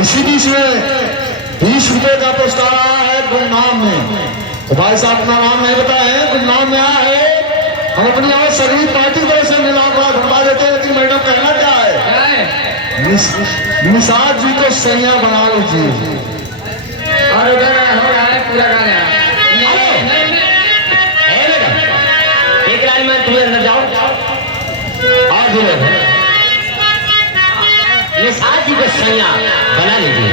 इसी से 20 रुपए का पुरस्कार आया है गुमनाम में। तो भाई साहब अपना नाम नहीं बताए, गुमनाम में आया है। हम अपनी और सभी पार्टी तरफ से मिला बड़ा घुमा देते हैं। लेकिन मैडम कहना क्या है, निषाद जी को सैया बना लीजिए। और उधर हो रहा है पूरा गाना। एक लाइन में तुम्हें अंदर जाओ और निषाद जी को सैया बना लीजिए।